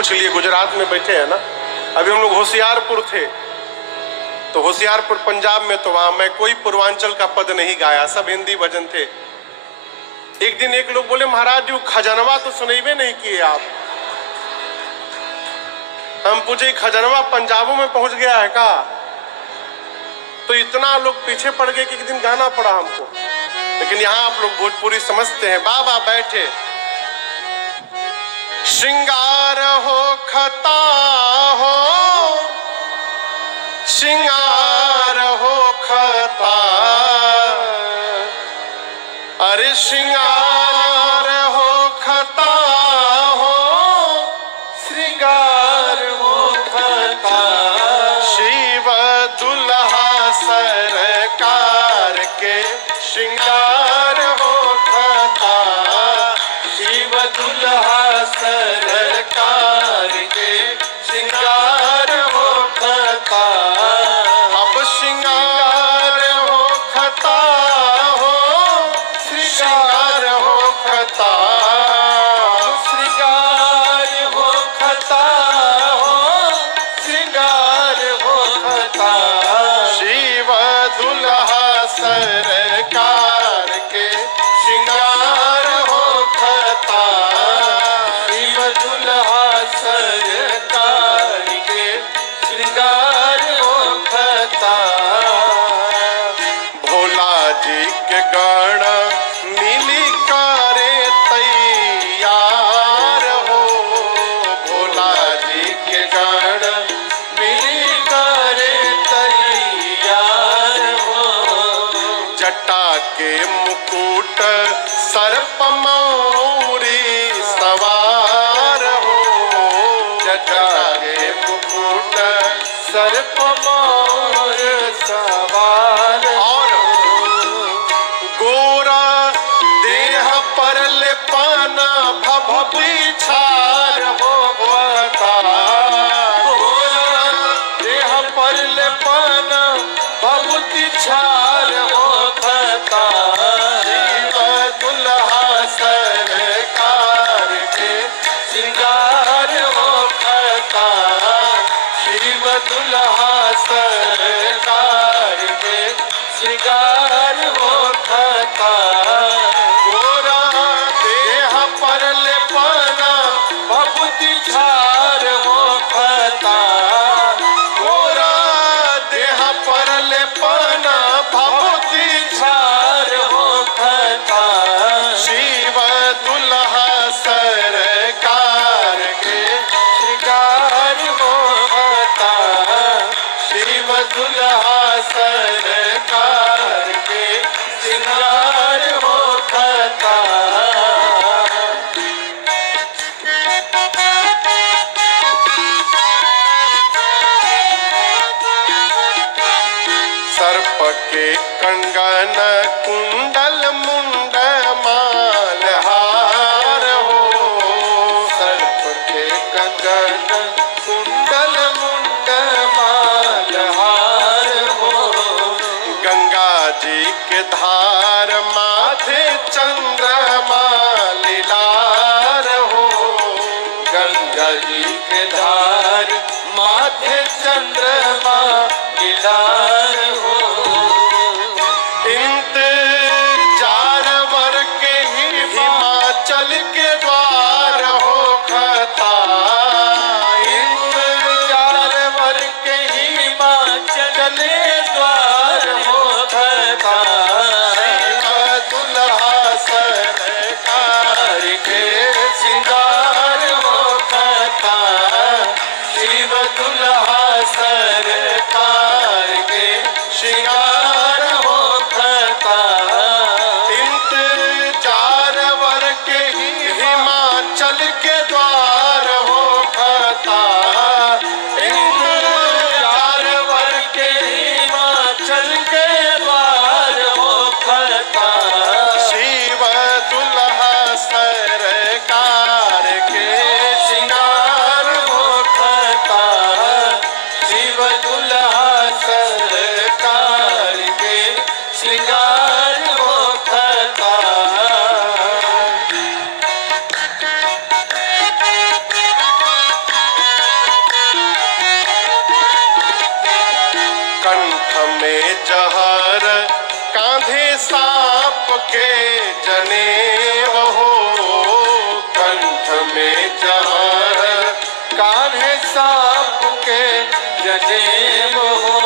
पूछ लिए, गुजरात में बैठे हैं ना। अभी हम लोग होशियारपुर थे, तो होशियारपुर पंजाब में, तो वहां मैं कोई पूर्वांचल का पद नहीं गाया, सब हिंदी भजन थे। एक दिन एक लोग बोले, महाराज जी खजनवा तो सुनेबे नहीं किए आप। हम पूछे खजनवा पंजाबों में पहुंच गया है का? तो इतना लोग पीछे पड़ गए कि एक दिन गाना पड़ा हमको। लेकिन यहाँ आप लोग भोजपुरी समझते हैं। बाबा बैठे, श्रृंगार हो खता हो, श्रृंगार हो खता, अरे श्रृंगार हो खता हो, श्रृंगार हो खता, शिव दुल्हा सरकार के श्रृंगार हो खता, शिव दुल्हा सरकार के श्रृंगार हो खता। अब श्रृंगार हो खता हो, श्रृंगार हो खता, श्रृंगार हो खता हो, श्रृंगार हो खता, शिव दुल्हा सरकार के श्रृंगार हो खता, शिव दुल्हा सरकार के श्रृंगार हो खता। भोला जी के गण मिली करे तैयार हो, भोला जी के गण मिली करे तैयार हो, जटा के मुकुट सर्प मौरी सवार हो, जटा के मुकुट सर्प मौर सवार, और गोरा देह पर लेपाना भभूति छार हो खता, गोरा देह पर लेपाना भभूति छार हो खता, शिव दुल्हा सरकार के श्रृंगार हो खता, शिव दुल्हा सरकार के श्रृंगार हो खता। गोरा देह पर लेपाना भभूति छार हो खता, गोरा देह पर लेपाना भभूति छार हो खता, शिव दुल्हा सरकार के श्रृंगार हो खता, शिव दुल्हा सरकार के श्रृंगार हो खता। सर्प के कंगन कुंडल मुंड माल हार हो, सर्प के कंगन कुंडल मुंड माल हार हो, गंगा जी के धार माथे चंद्रमा लीलार हो, गंगा जी के धार माथे चंद्रमा लीलार हो, इंतजार वर के हिमाचल के द्वार हो खता, इंतजार वर के हिमाचल के द्वार हो खता, शिव दुल्हा सरकार के श्रृंगार हो खता, शिव दुल्हा सरकार के श्रृंगार कान्हे सांप के जनेऊ हो, कंठ में जहर। कान्हे सांप के जनेऊ हो,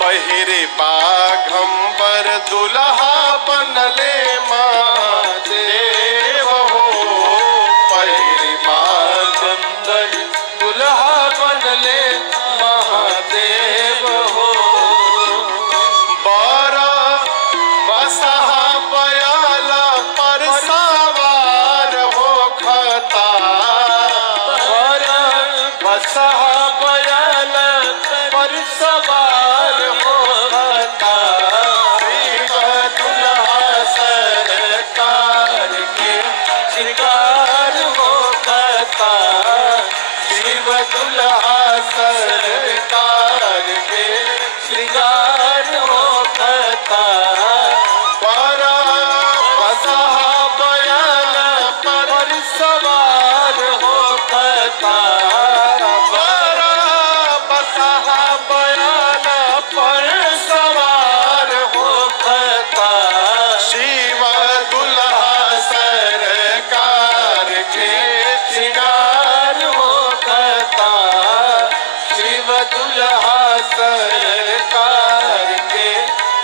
पहिरे बाघंबर दुल्हा बनले महादेव हो, पहिरे बाघंबर दुल्हा बनले महादेव हो। बारा बसहा बयाला पर सवार हो खता, बारा बसहा बयाला पर सवार हो खता। शिव दुल्हा सरकार के श्रृंगार हो खता, शिव दुल्हा सरकार के श्रृंगार हो खता। बारा बसहा बयाला पर सवार हो खता, बारा बसहा बयाला पर सवार हो खता। शिव दुल्हा सरकार के श्रृंगार हो खता, शिव दुल्हा सरकार के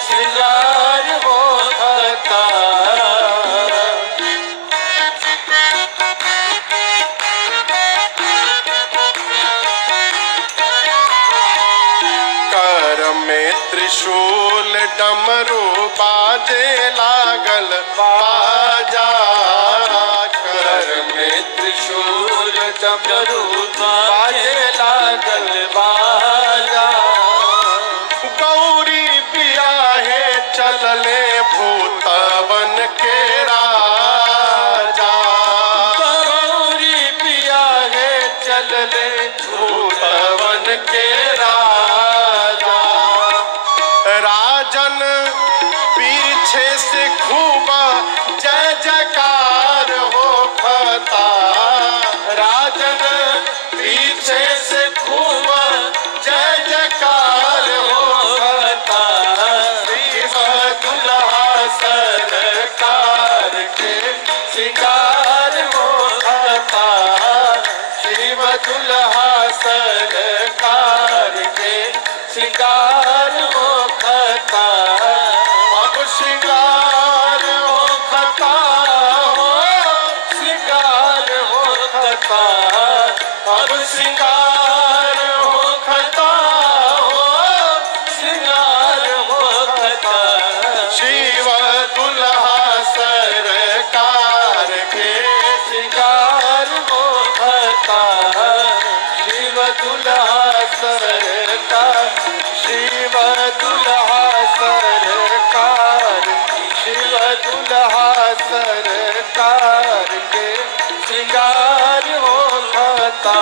श्रृंगार हो खता। कर में त्रिशूल डमरू बाजे लागल बाजा, कर में त्रिशूल डमरू बाजे लागल बाजा। गौरी बियाहे चलले भूतवन के राजा, गौरी पिया है चलले भूतवन के राजा। राजन पीछे से खूब जय जयकार हो खता, राजन पीछे से खूब जय जयकार हो खता। शिव दुल्हा सरकार के श्रृंगार हो खता, शिव दुल्हा सरकार के श्रृंगार हो खता। अब श्रृंगार हो खता हो, श्रृंगार हो खता, अब श्रृंगार हो खता हो, श्रृंगार हो खता। शिव दुल्हा सरकार के श्रृंगार हो खता, शिव दुल्हा सरकार, शिव दुल्हा सरकार, शिव दुल्हा सरकार के श्रृंगार हो खता।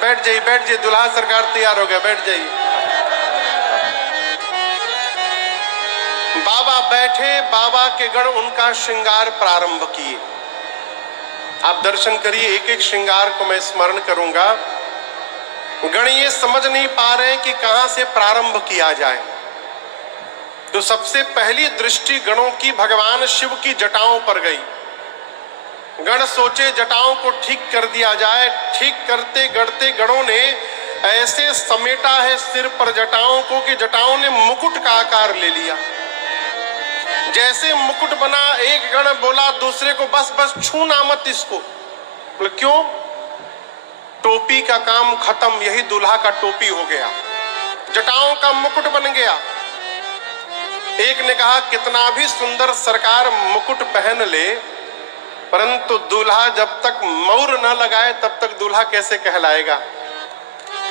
बैठ जाइए, दुल्हा सरकार तैयार हो गया, बैठ जाइए। बाबा बैठे, बाबा के गण उनका श्रृंगार प्रारंभ किए। आप दर्शन करिए, एक एक श्रृंगार को मैं स्मरण करूंगा। गण ये समझ नहीं पा रहे कि कहां से प्रारंभ किया जाए। तो सबसे पहली दृष्टि गणों की भगवान शिव की जटाओं पर गई। गण सोचे जटाओं को ठीक कर दिया जाए। ठीक करते करते गणों ने ऐसे समेटा है सिर पर जटाओं को कि जटाओं ने मुकुट का आकार ले लिया। जैसे मुकुट बना, एक गण बोला दूसरे को बस बस छूना मत इसको। बोले क्यों? टोपी का काम खत्म, यही दूल्हा का टोपी हो गया, जटाओं का मुकुट बन गया। एक ने कहा कितना भी सुंदर सरकार मुकुट पहन ले, परंतु दूल्हा जब तक मौर न लगाए तब तक दूल्हा कैसे कहलाएगा।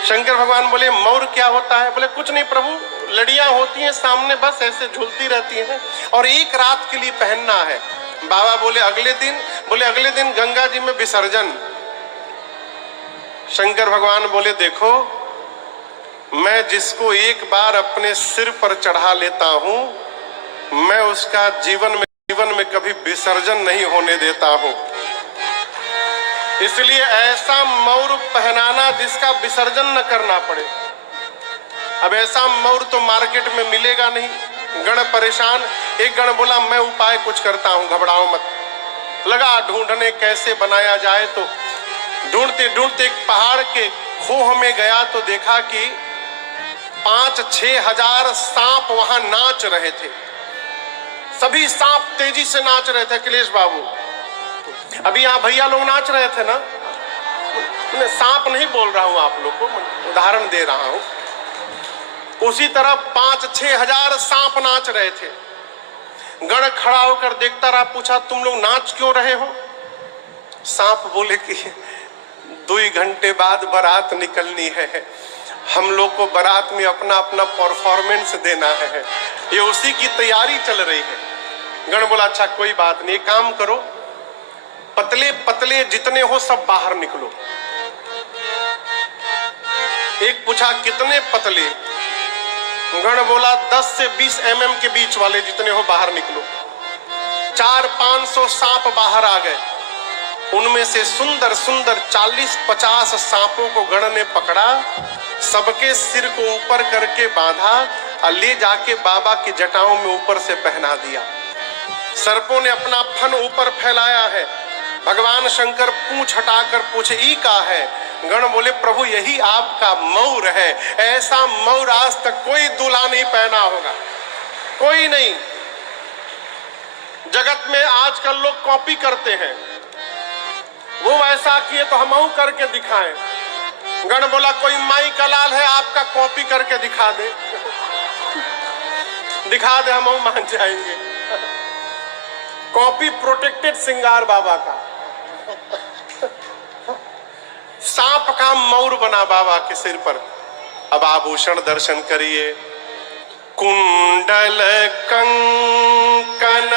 शंकर भगवान बोले मौर क्या होता है? बोले कुछ नहीं प्रभु, लड़ियां होती हैं सामने, बस ऐसे झूलती रहती हैं और एक रात के लिए पहनना है। बाबा बोले अगले दिन? बोले अगले दिन गंगा जी में विसर्जन। शंकर भगवान बोले देखो, मैं जिसको एक बार अपने सिर पर चढ़ा लेता हूं, मैं उसका जीवन में कभी विसर्जन नहीं होने देता हूं। इसलिए ऐसा मौर पहनाना जिसका विसर्जन न करना पड़े। अब ऐसा मौर तो मार्केट में मिलेगा नहीं। गण परेशान। एक गण बोला मैं उपाय कुछ करता हूं, घबराओ मत। लगा ढूंढने कैसे बनाया जाए। तो ढूंढते ढूंढते एक पहाड़ के खोह में गया तो देखा कि 5-6 हजार सांप वहां नाच रहे थे। सभी सांप तेजी से नाच रहे थे। अखिलेश बाबू, अभी यहाँ भैया लोग नाच रहे थे ना, मैं सांप नहीं बोल रहा हूं, आप लोग को उदाहरण दे रहा हूं। उसी तरह 5-6 हजार सांप नाच रहे थे। गण खड़ा होकर देखता रहा। पूछा तुम लोग नाच क्यों रहे हो? सांप बोले कि 2 घंटे बाद बारात निकलनी है, हम लोग को बारात में अपना अपना परफॉर्मेंस देना है, ये उसी की तैयारी चल रही है। गण बोला अच्छा कोई बात नहीं, काम करो, पतले पतले जितने हो सब बाहर निकलो। एक पूछा कितने पतले? गण बोला 10 से 20 mm के बीच वाले जितने हो बाहर निकलो। 400-500 सांप बाहर आ गए। उनमें से सुंदर सुंदर 40-50 सांपों को गण ने पकड़ा, सबके सिर को ऊपर करके बांधा और ले जाके बाबा की जटाओं में ऊपर से पहना दिया। सर्पों ने अपना फन ऊपर फैलाया है। भगवान शंकर पूंछ हटाकर पूछे ई का है? गण बोले प्रभु यही आपका मौर है। ऐसा मौर आज तक कोई दूल्हा नहीं पहना होगा, कोई नहीं। जगत में आजकल लोग कॉपी करते हैं, वो वैसा किए तो हम करके दिखाएं। गण बोला कोई माई का लाल है आपका कॉपी करके दिखा दे, दिखा दे हम मान जाएंगे। कॉपी प्रोटेक्टेड श्रृंगार बाबा का। सांप का मौर बना बाबा के सिर पर। अब आभूषण दर्शन करिए। कुंडल कंकन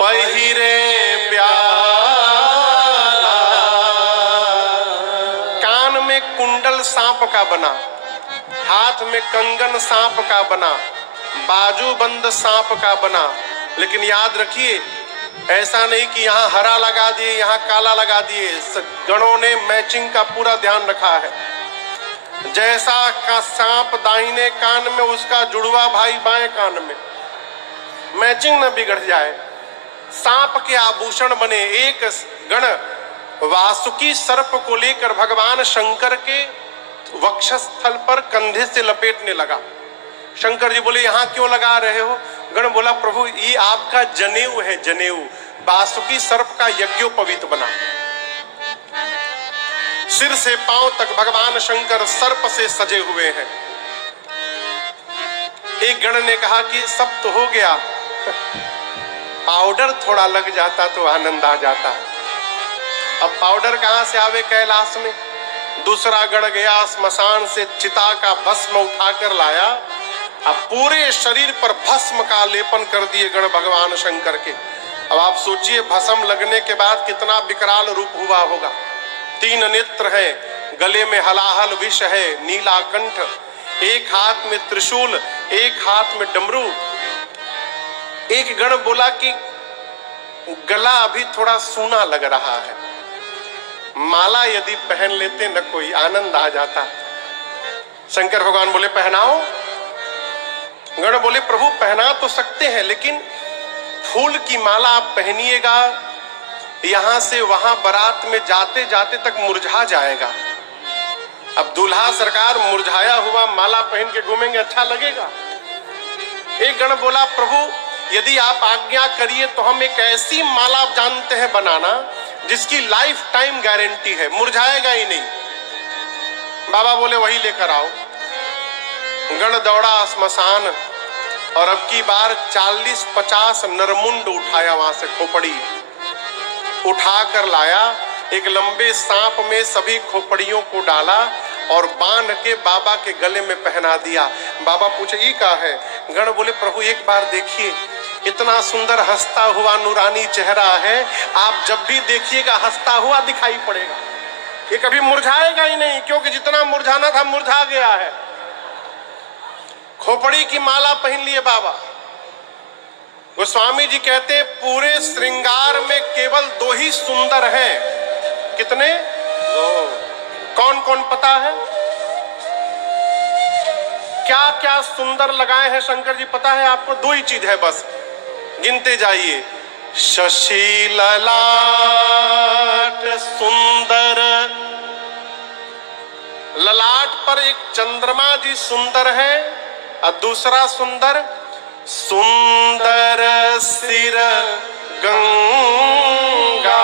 पहिरे प्याला, कान में कुंडल सांप का बना, हाथ में कंगन सांप का बना, बाजूबंद सांप का बना। लेकिन याद रखिए ऐसा नहीं कि यहाँ हरा लगा दिए यहाँ काला लगा दिए। गणों ने मैचिंग का पूरा ध्यान रखा है। जैसा का सांप दाहिने कान में, उसका जुड़वा भाई बाएं कान में, मैचिंग न बिगड़ जाए। सांप के आभूषण बने। एक गण वासुकी सर्प को लेकर भगवान शंकर के वक्षस्थल पर कंधे से लपेटने लगा। शंकर जी बोले यहाँ क्यों लगा रहे हो? गण बोला प्रभु ये आपका जनेऊ है, जनेऊ। वासुकी सर्प का यज्ञोपवीत बना। सिर से पांव तक भगवान शंकर सर्प से सजे हुए हैं। एक गण ने कहा कि सब तो हो गया, पाउडर थोड़ा लग जाता तो आनंद आ जाता। अब पाउडर कहां से आवे कैलाश में? दूसरा गण गया स्मशान से चिता का भस्म उठाकर लाया। अब पूरे शरीर पर भस्म का लेपन कर दिए गण भगवान शंकर के। अब आप सोचिए भस्म लगने के बाद कितना विकराल रूप हुआ होगा। 3 नेत्र है, गले में हलाहल विष है, नीला कंठ, एक हाथ में त्रिशूल, एक हाथ में डमरू। एक गण बोला कि गला अभी थोड़ा सूना लग रहा है, माला यदि पहन लेते न कोई आनंद आ जाता। शंकर भगवान बोले पहनाओ। गण बोले प्रभु पहना तो सकते हैं, लेकिन फूल की माला आप पहनिएगा, यहां से वहां बारात में जाते जाते तक मुरझा जाएगा। अब दूल्हा सरकार मुरझाया हुआ माला पहन के घूमेंगे, अच्छा लगेगा? एक गण बोला प्रभु यदि आप आज्ञा करिए तो हम एक ऐसी माला जानते हैं बनाना जिसकी लाइफ टाइम गारंटी है, मुरझाएगा ही नहीं। बाबा बोले वही लेकर आओ। गण दौड़ा स्मशान और अब की बार 40-50 नरमुंड उठाया, वहां से खोपड़ी उठाकर लाया। एक लंबे सांप में सभी खोपड़ियों को डाला और बांध के बाबा के गले में पहना दिया। बाबा पूछे ई का है? गण बोले प्रभु एक बार देखिए, इतना सुंदर हंसता हुआ नूरानी चेहरा है, आप जब भी देखिएगा हंसता हुआ दिखाई पड़ेगा, ये कभी मुरझाएगा ही नहीं, क्योंकि जितना मुरझाना था मुरझा गया है। खोपड़ी की माला पहन लिए बाबा। गोस्वामी जी कहते हैं पूरे श्रृंगार में केवल 2 ही सुंदर हैं, कितने? कौन कौन पता है? क्या क्या सुंदर लगाए हैं शंकर जी पता है आपको? दो ही चीज है बस, गिनते जाइए। शशि ललाट सुंदर, ललाट पर एक चंद्रमा जी सुंदर है और दूसरा सुंदर, सुंदर सिर गंगा,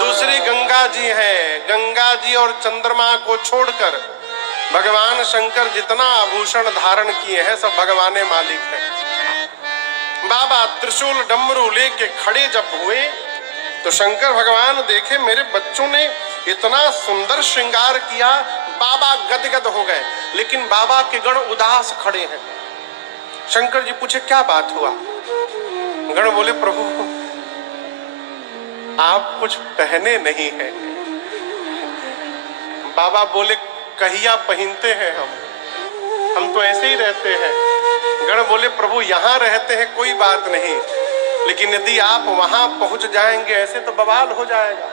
दूसरी गंगा जी है। गंगा जी और चंद्रमा को छोड़कर भगवान शंकर जितना आभूषण धारण किए हैं सब भगवान मालिक है। बाबा त्रिशूल डमरू लेके खड़े जब हुए तो शंकर भगवान देखे मेरे बच्चों ने इतना सुंदर श्रृंगार किया, बाबा गदगद हो गए। लेकिन बाबा के गण उदास खड़े हैं। शंकर जी पूछे क्या बात हुआ? गण बोले प्रभु आप कुछ पहने नहीं हैं। बाबा बोले कहिया पहनते हैं हम तो ऐसे ही रहते हैं। गण बोले प्रभु यहाँ रहते हैं कोई बात नहीं, लेकिन यदि आप वहां पहुंच जाएंगे ऐसे तो बवाल हो जाएगा,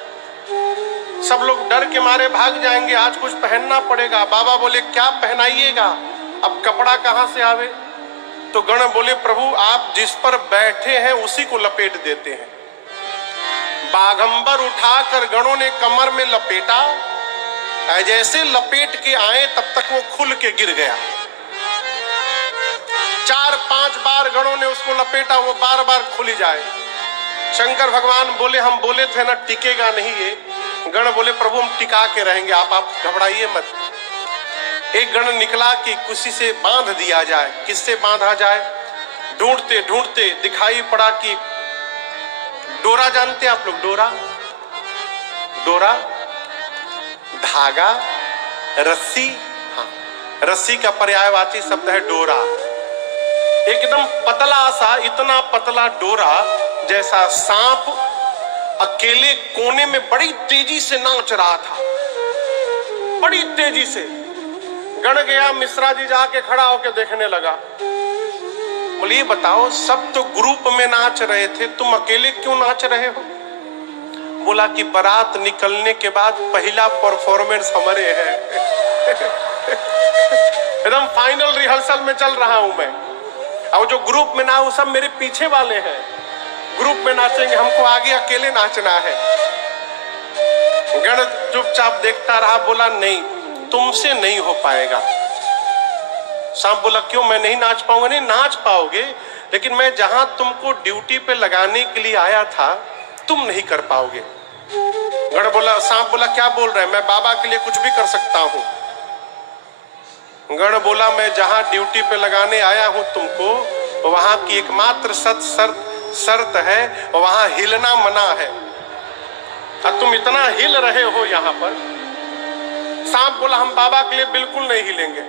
सब लोग डर के मारे भाग जाएंगे, आज कुछ पहनना पड़ेगा। बाबा बोले क्या पहनाइएगा? अब कपड़ा कहां से आवे? तो गण बोले प्रभु आप जिस पर बैठे हैं उसी को लपेट देते हैं। बाघंबर उठाकर गणों ने कमर में लपेटा, जैसे लपेट के आए तब तक वो खुल के गिर गया। 4-5 बार गणों ने उसको लपेटा, वो बार बार खुल जाए। शंकर भगवान बोले हम बोले थे ना टिकेगा नहीं ये। गण बोले प्रभु हम टिका के रहेंगे, आप घबराइए मत। एक गण निकला कि किसी से बांध दिया जाए। किससे बांधा जाए? ढूंढते ढूंढते दिखाई पड़ा कि डोरा, जानते हैं आप लोग डोरा? डोरा, धागा, रस्सी। हाँ, रस्सी का पर्यायवाची शब्द है डोरा। एकदम पतला सा, इतना पतला डोरा जैसा सांप अकेले कोने में बड़ी तेजी से नाच रहा था, बड़ी तेजी से। गण गया, मिश्रा जी जाके खड़ा होकर देखने लगा। बोले ये बताओ सब तो ग्रुप में नाच रहे थे, तुम अकेले क्यों नाच रहे हो? बोला कि बारात निकलने के बाद पहला परफॉर्मेंस हमारे है। एकदम फाइनल रिहर्सल में चल रहा हूं मैं, और जो ग्रुप में ना वो सब मेरे पीछे वाले हैं, ग्रुप में नाचेंगे, हमको आगे अकेले नाचना है। गण चुपचाप देखता रहा। बोला नहीं तुमसे नहीं हो पाएगा। सांप बोला क्यों, मैं नहीं नाच पाऊंगा? नहीं नाच पाओगे, लेकिन मैं जहां तुमको ड्यूटी पे लगाने के लिए आया था तुम नहीं कर पाओगे। गण बोला, सांप बोला क्या बोल रहे हैं, मैं बाबा के लिए कुछ भी कर सकता हूं। गण बोला मैं जहां ड्यूटी पे लगाने आया हूं तुमको, वहां की एकमात्र शर्त है, वहां हिलना मना है, और तुम इतना हिल रहे हो यहां पर। सांप बोला हम बाबा के लिए बिल्कुल नहीं हिलेंगे।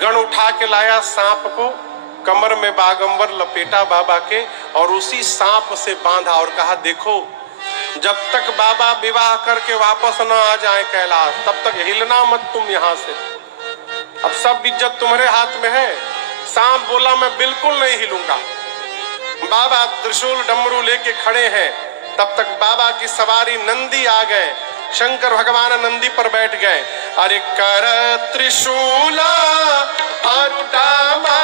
गण उठा के लाया सांप को, कमर में बागंबर लपेटा बाबा के, और उसी सांप से बांधा और कहा देखो जब तक बाबा विवाह करके वापस न आ जाए कैलाश तब तक हिलना मत तुम यहां से, अब सब इज्जत तुम्हारे हाथ में है। सांप बोला मैं बिल्कुल नहीं हिलूंगा। बाबा त्रिशूल डमरू लेके खड़े हैं, तब तक बाबा की सवारी नंदी आ गए। शंकर भगवान नंदी पर बैठ गए। अरे कर त्रिशूला अरुटामा